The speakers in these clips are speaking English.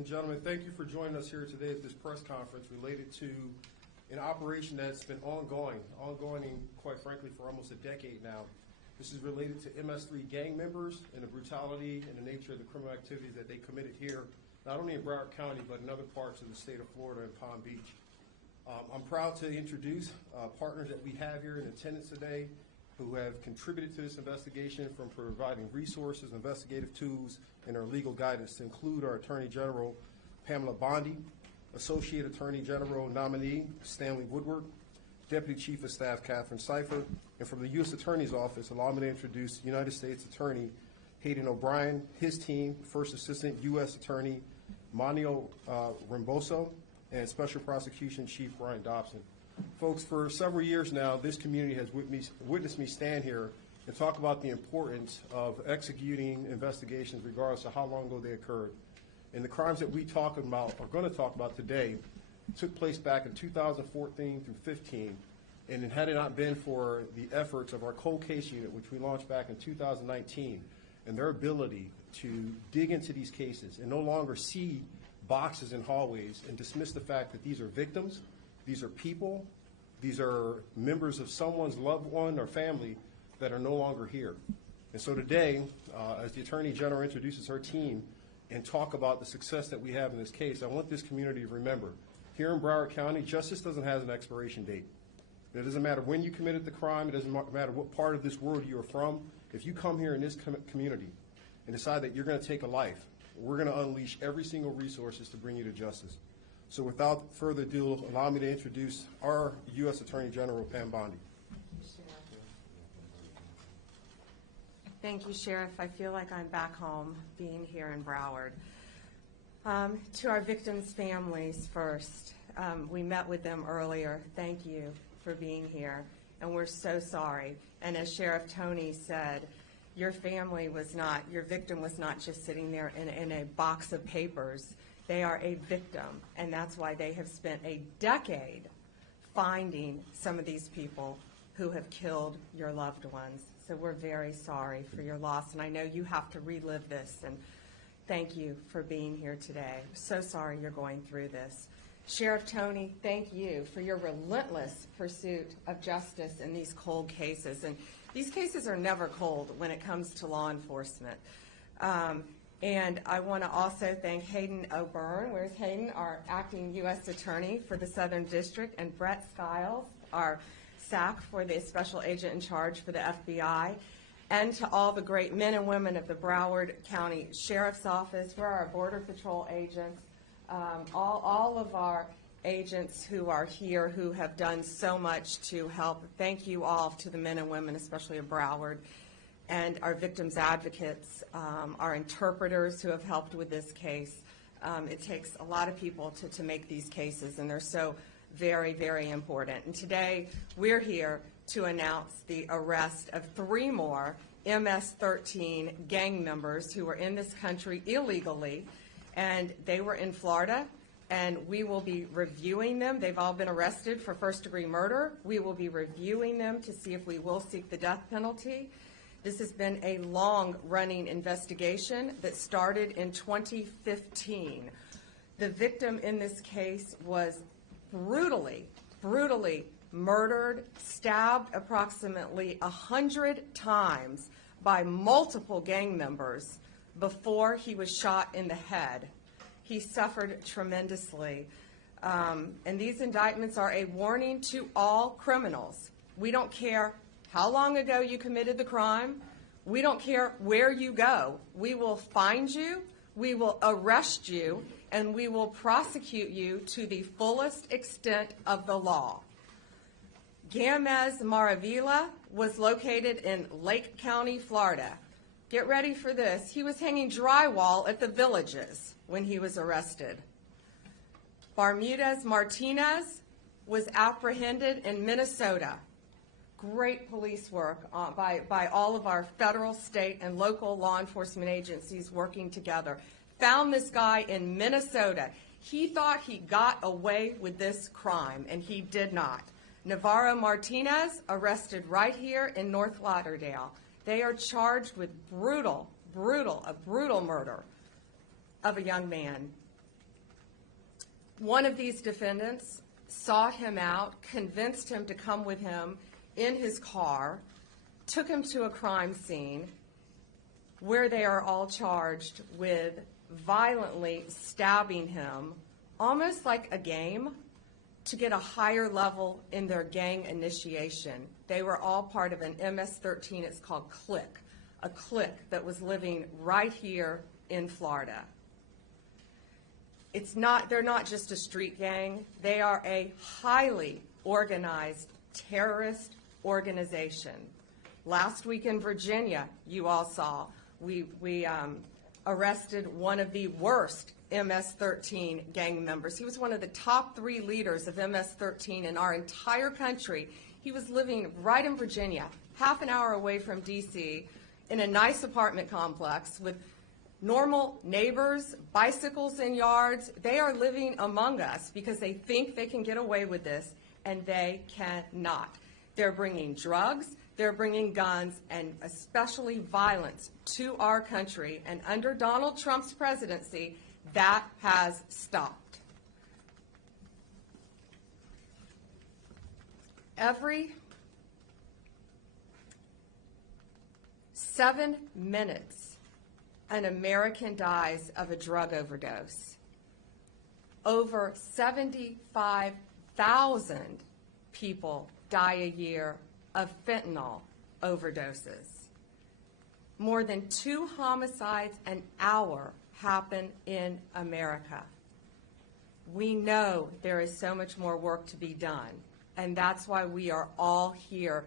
and gentlemen, thank you for joining us here today at this press conference related to an operation that's been ongoing quite frankly for almost a decade now. This is related to MS-13 gang members and the brutality and the nature of the criminal activities that they committed here, not only in Broward County, but in other parts of the state of Florida and Palm Beach. I'm proud to introduce partners that we have here in attendance today who have contributed to this investigation, from providing resources, investigative tools, and our legal guidance, to include our Attorney General, Pamela Bondi, Associate Attorney General nominee, Stanley Woodward, Deputy Chief of Staff, Catherine Seifert, and from the U.S. Attorney's Office, allow me to introduce United States Attorney Hayden O'Brien, his team, First Assistant U.S. Attorney Manio Rimboso, and Special Prosecution Chief Brian Dobson. Folks, for several years now, this community has witnessed me stand here and talk about the importance of executing investigations regardless of how long ago they occurred. And the crimes that we talk about, are going to talk about today, took place back in 2014 through 15. And had it not been for the efforts of our cold case unit, which we launched back in 2019, and their ability to dig into these cases and no longer see boxes in hallways and dismiss the fact that these are victims, these are people, these are members of someone's loved one or family that are no longer here. And so today, as the Attorney General introduces her team and talk about the success that we have in this case, I want this community to remember, here in Broward County, justice doesn't have an expiration date. It doesn't matter when you committed the crime, it doesn't matter what part of this world you are from. If you come here in this community and decide that you're going to take a life, we're going to unleash every single resources to bring you to justice. So without further ado, allow me to introduce our U.S. Attorney General, Pam Bondi. Thank you, Sheriff. I feel like I'm back home being here in Broward. To our victims' families first, we met with them earlier. Thank you for being here, and we're so sorry. And as Sheriff Tony said, your victim was not just sitting there in a box of papers. They are a victim, and that's why they have spent a decade finding some of these people who have killed your loved ones. So we're very sorry for your loss, and I know you have to relive this, and thank you for being here today. So sorry you're going through this. Sheriff Tony, thank you for your relentless pursuit of justice in these cold cases. And these cases are never cold when it comes to law enforcement. And I want to also thank Hayden O'Byrne, where's Hayden, our acting U.S. Attorney for the Southern District, and Brett Skiles, our SAC for the Special Agent in Charge for the FBI, and to all the great men and women of the Broward County Sheriff's Office, for our Border Patrol agents, all of our agents who are here who have done so much to help. Thank you all to the men and women, especially of Broward, and our victims advocates, our interpreters who have helped with this case. It takes a lot of people to make these cases, and they're so very, very important. And today, we're here to announce the arrest of 3 more MS-13 gang members who were in this country illegally, and they were in Florida, and we will be reviewing them. They've all been arrested for first-degree murder. We will be reviewing them to see if we will seek the death penalty. This has been a long-running investigation that started in 2015. The victim in this case was brutally murdered, stabbed approximately 100 times by multiple gang members before he was shot in the head. He suffered tremendously. And these indictments are a warning to all criminals. We don't care how long ago you committed the crime. We don't care where you go. We will find you, we will arrest you, and we will prosecute you to the fullest extent of the law. Gamez Maravilla was located in Lake County, Florida. Get ready for this. He was hanging drywall at the Villages when he was arrested. Bermudez Martinez was apprehended in Minnesota. Great police work by all of our federal, state, and local law enforcement agencies working together. Found this guy in Minnesota. He thought he got away with this crime, and he did not. Navarro Martinez arrested right here in North Lauderdale. They are charged with brutal murder of a young man. One of these defendants sought him out, convinced him to come with him in his car, took him to a crime scene where they are all charged with violently stabbing him, almost like a game, to get a higher level in their gang initiation. They were all part of an MS-13, it's called Click, a clique that was living right here in Florida. They're not just a street gang, they are a highly organized terrorist organization. Last week in Virginia, you all saw, we arrested one of the worst MS-13 gang members. He was one of the top 3 leaders of MS-13 in our entire country. He was living right in Virginia, half an hour away from D.C., in a nice apartment complex with normal neighbors, bicycles in yards. They are living among us because they think they can get away with this, and they cannot. They're bringing drugs, they're bringing guns, and especially violence to our country. And under Donald Trump's presidency, that has stopped. Every 7 minutes, an American dies of a drug overdose. Over 75,000 people die a year of fentanyl overdoses. More than 2 homicides an hour happen in America. We know there is so much more work to be done, and that's why we are all here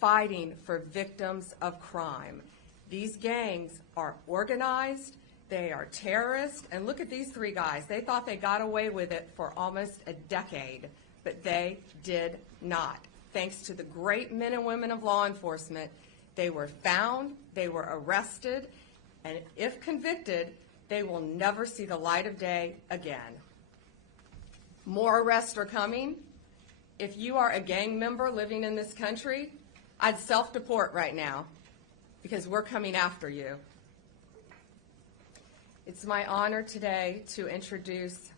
fighting for victims of crime. These gangs are organized, they are terrorists, and look at these 3 guys. They thought they got away with it for almost a decade, but they did not. Thanks to the great men and women of law enforcement, they were found, they were arrested, and if convicted, they will never see the light of day again. More arrests are coming. If you are a gang member living in this country, I'd self-deport right now because we're coming after you. It's my honor today to introduce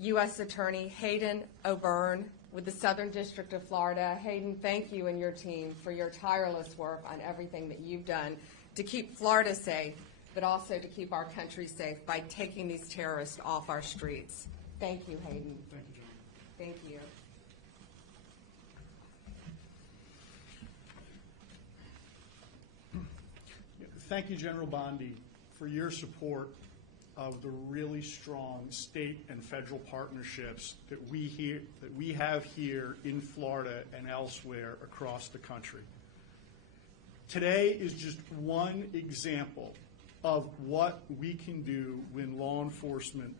U.S. Attorney Hayden O'Byrne with the Southern District of Florida. Hayden, thank you and your team for your tireless work on everything that you've done to keep Florida safe, but also to keep our country safe by taking these terrorists off our streets. Thank you, Hayden. Thank you, John. Thank you. Thank you, General Bondi, for your support of the really strong state and federal partnerships that we have here in Florida and elsewhere across the country. Today is just one example of what we can do when law enforcement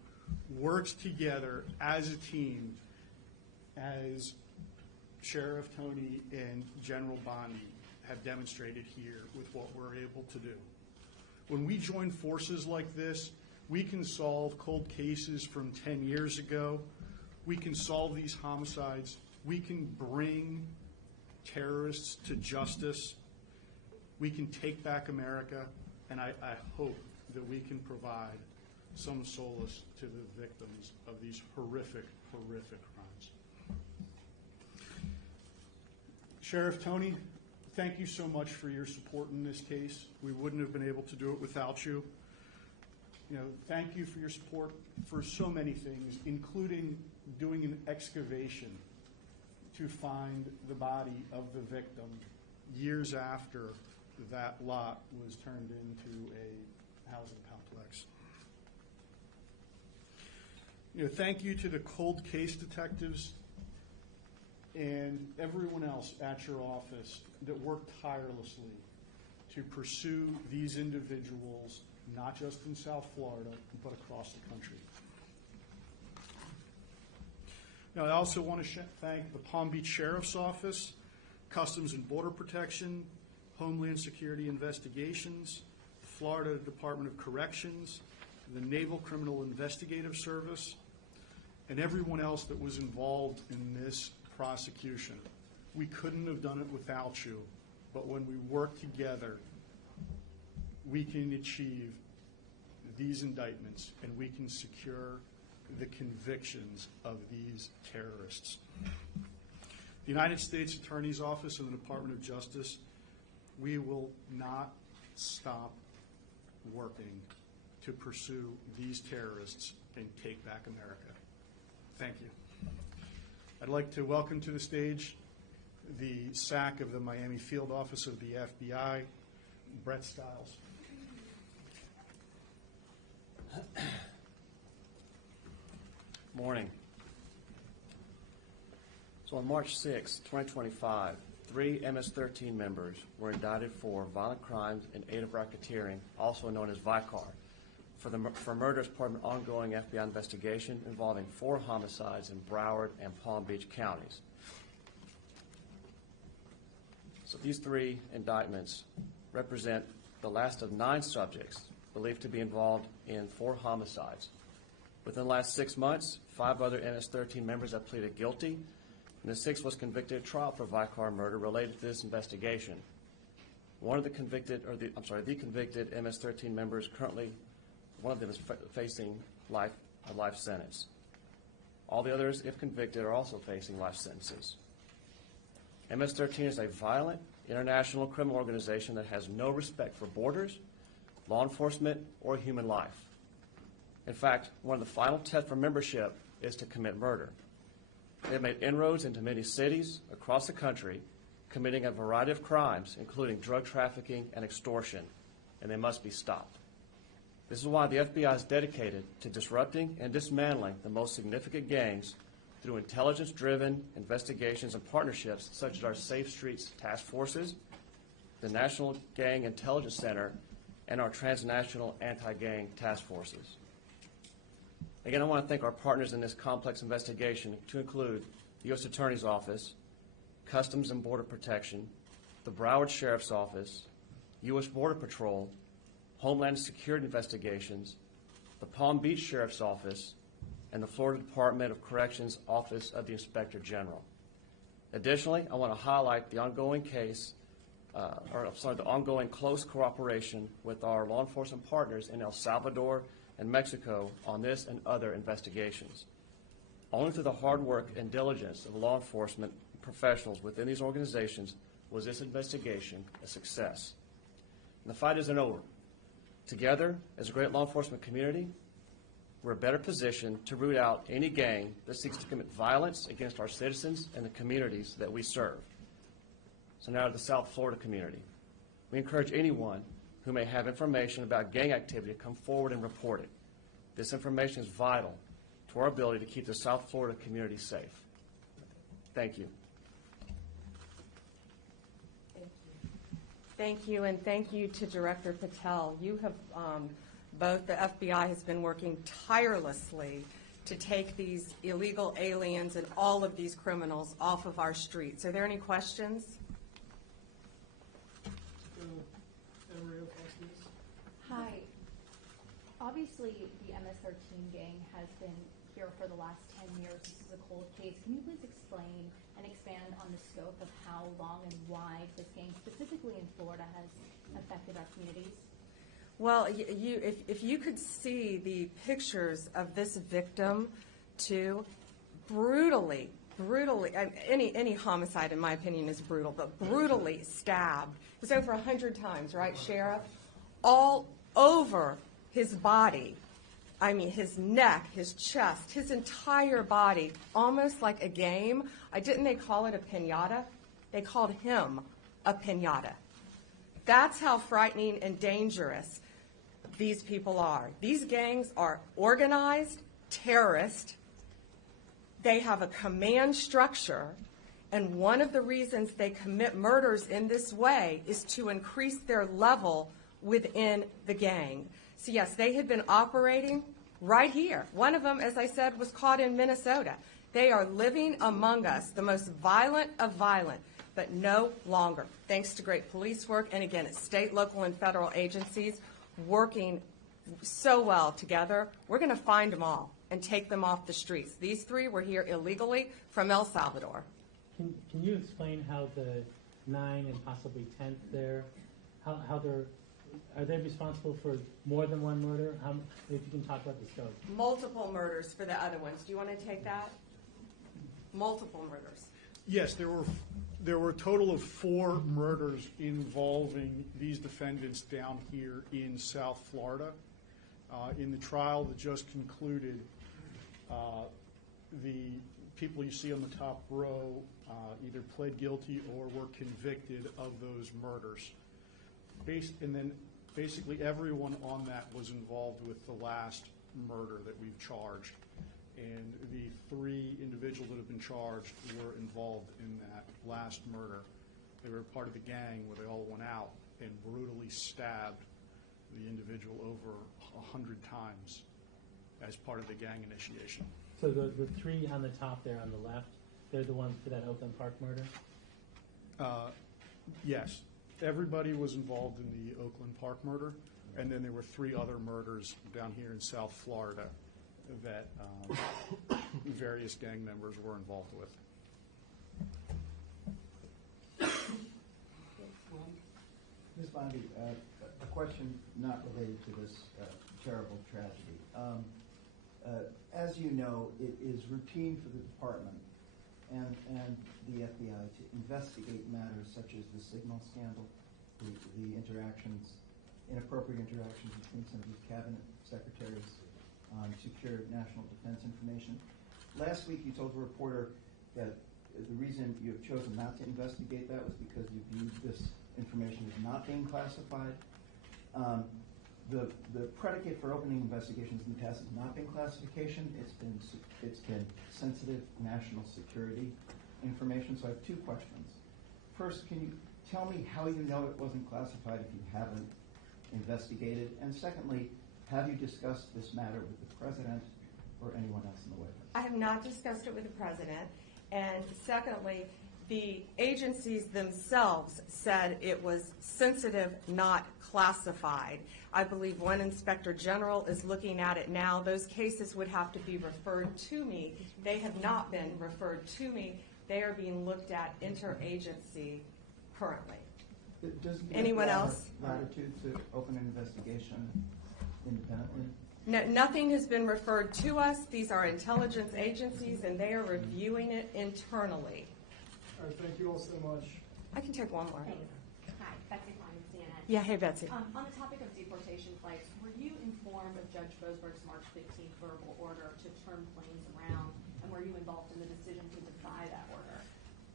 works together as a team, as Sheriff Tony and General Bondi have demonstrated here with what we're able to do. When we join forces like this, we can solve cold cases from 10 years ago. We can solve these homicides. We can bring terrorists to justice. We can take back America, and I hope that we can provide some solace to the victims of these horrific, horrific crimes. Sheriff Tony, thank you so much for your support in this case. We wouldn't have been able to do it without you. Thank you for your support for so many things, including doing an excavation to find the body of the victim years after that lot was turned into a housing complex. Thank you to the cold case detectives and everyone else at your office that worked tirelessly to pursue these individuals, not just in South Florida, but across the country. Now, I also want to thank the Palm Beach Sheriff's Office, Customs and Border Protection, Homeland Security Investigations, the Florida Department of Corrections, the Naval Criminal Investigative Service, and everyone else that was involved in this prosecution. We couldn't have done it without you, but when we work together, we can achieve these indictments and we can secure the convictions of these terrorists. The United States Attorney's Office and the Department of Justice, we will not stop working to pursue these terrorists and take back America. Thank you. I'd like to welcome to the stage the SAC of the Miami Field Office of the FBI, Brett Stiles. Morning. So on March 6, 2025, 3 MS-13 members were indicted for violent crimes in aid of racketeering, also known as VICAR, for murder as part of an ongoing FBI investigation involving 4 homicides in Broward and Palm Beach counties. So these 3 indictments represent the last of 9 subjects believed to be involved in 4 homicides. Within the last 6 months, 5 other MS-13 members have pleaded guilty, and the 6th was convicted at trial for Vicar murder related to this investigation. The convicted MS-13 members currently, one of them is facing a life sentence. All the others, if convicted, are also facing life sentences. MS-13 is a violent international criminal organization that has no respect for borders, law enforcement, or human life. In fact, one of the final tests for membership is to commit murder. They have made inroads into many cities across the country, committing a variety of crimes, including drug trafficking and extortion, and they must be stopped. This is why the FBI is dedicated to disrupting and dismantling the most significant gangs through intelligence-driven investigations and partnerships such as our Safe Streets Task Forces, the National Gang Intelligence Center, and our transnational anti-gang task forces. Again, I want to thank our partners in this complex investigation, to include the U.S. Attorney's Office, Customs and Border Protection, the Broward Sheriff's Office, U.S. Border Patrol, Homeland Security Investigations, the Palm Beach Sheriff's Office, and the Florida Department of Corrections Office of the Inspector General. Additionally, I want to highlight the ongoing the ongoing close cooperation with our law enforcement partners in El Salvador and Mexico on this and other investigations. Only through the hard work and diligence of law enforcement professionals within these organizations was this investigation a success. And the fight isn't over. Together, as a great law enforcement community, we're better positioned to root out any gang that seeks to commit violence against our citizens and the communities that we serve. So now to the South Florida community. We encourage anyone who may have information about gang activity to come forward and report it. This information is vital to our ability to keep the South Florida community safe. Thank you. Thank you, and thank you to Director Patel. You have, both the FBI has been working tirelessly to take these illegal aliens and all of these criminals off of our streets. Are there any questions? Hi. Obviously, the MS-13 gang has been here for the last 10 years. This is a cold case. Can you please explain and expand on the scope of how long and wide this gang, specifically in Florida, has affected our communities? Well, if you could see the pictures of this victim, too, brutally, any homicide, in my opinion, is brutal, but brutally stabbed. It was over 100 times, right, Sheriff? All over his body. I mean, his neck, his chest, his entire body, almost like a game. Didn't they call it a piñata? They called him a piñata. That's how frightening and dangerous these people are. These gangs are organized, terrorist. They have a command structure, and one of the reasons they commit murders in this way is to increase their level within the gang. So yes, they had been operating right here. One of them, as I said, was caught in Minnesota. They are living among us, the most violent of violent, but no longer. Thanks to great police work, and again, it's state, local, and federal agencies working so well together. We're going to find them all and take them off the streets. These 3 were here illegally from El Salvador. Can you explain how the 9 and possibly 10th there, how they're are they responsible for more than one murder? If you can talk about the scope. Multiple murders for the other ones. Do you want to take that? Multiple murders. Yes, there were a total of 4 murders involving these defendants down here in South Florida. In the trial that just concluded, the people you see on the top row either pled guilty or were convicted of those murders. And then basically everyone on that was involved with the last murder that we've charged. And the 3 individuals that have been charged were involved in that last murder. They were part of the gang where they all went out and brutally stabbed the individual over 100 times as part of the gang initiation. So the 3 on the top there on the left, they're the ones for that Oakland Park murder? Yes. Everybody was involved in the Oakland Park murder, and then there were 3 other murders down here in South Florida that various gang members were involved with. Ms. Bondi, a question not related to this terrible tragedy. As you know, it is routine for the department and the FBI to investigate matters such as the signal scandal, the interactions, inappropriate interactions between some of these cabinet secretaries on secure national defense information. Last week you told a reporter that the reason you have chosen not to investigate that was because you viewed this information as not being classified. The predicate for opening investigations in the past has not been classification. It's been sensitive national security information. So I have 2 questions. First, can you tell me how you know it wasn't classified if you haven't investigated? And secondly, have you discussed this matter with the president or anyone else in the White House? I have not discussed it with the president. And secondly, the agencies themselves said it was sensitive, not classified. I believe one inspector general is looking at it now. Those cases would have to be referred to me. They have not been referred to me. They are being looked at interagency currently. Does the Anyone FBI else? have latitude to open an investigation independently? No, nothing has been referred to us. These are intelligence agencies, and they are reviewing it internally. All right, thank you all so much. I can take one more. Thanks. Hi, Betsy Klein, CNN. Yeah, hey, Betsy. On the topic of deportation flights, were you informed of Judge Boasberg's March 15th verbal order to turn planes around, and were you involved in the decision to defy that order?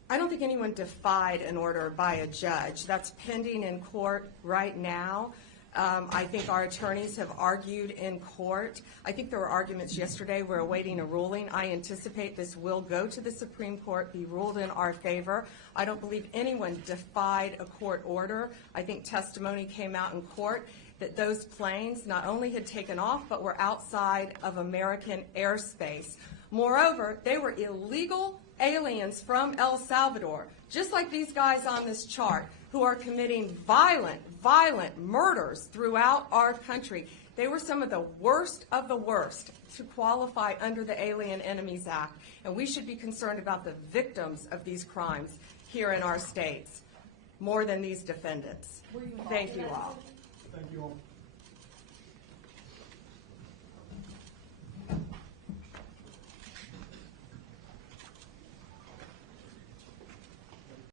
I don't think anyone defied an order by a judge. That's pending in court right now. I think our attorneys have argued in court. I think there were arguments yesterday. We're awaiting a ruling. I anticipate this will go to the Supreme Court, be ruled in our favor. I don't believe anyone defied a court order. I think testimony came out in court that those planes not only had taken off, but were outside of American airspace. Moreover, they were illegal aliens from El Salvador, just like these guys on this chart, who are committing violent murders throughout our country. They were some of the worst to qualify under the Alien Enemies Act, and we should be concerned about the victims of these crimes here in our states more than these defendants. Were you involved Thank in you that all. decision? Thank you all.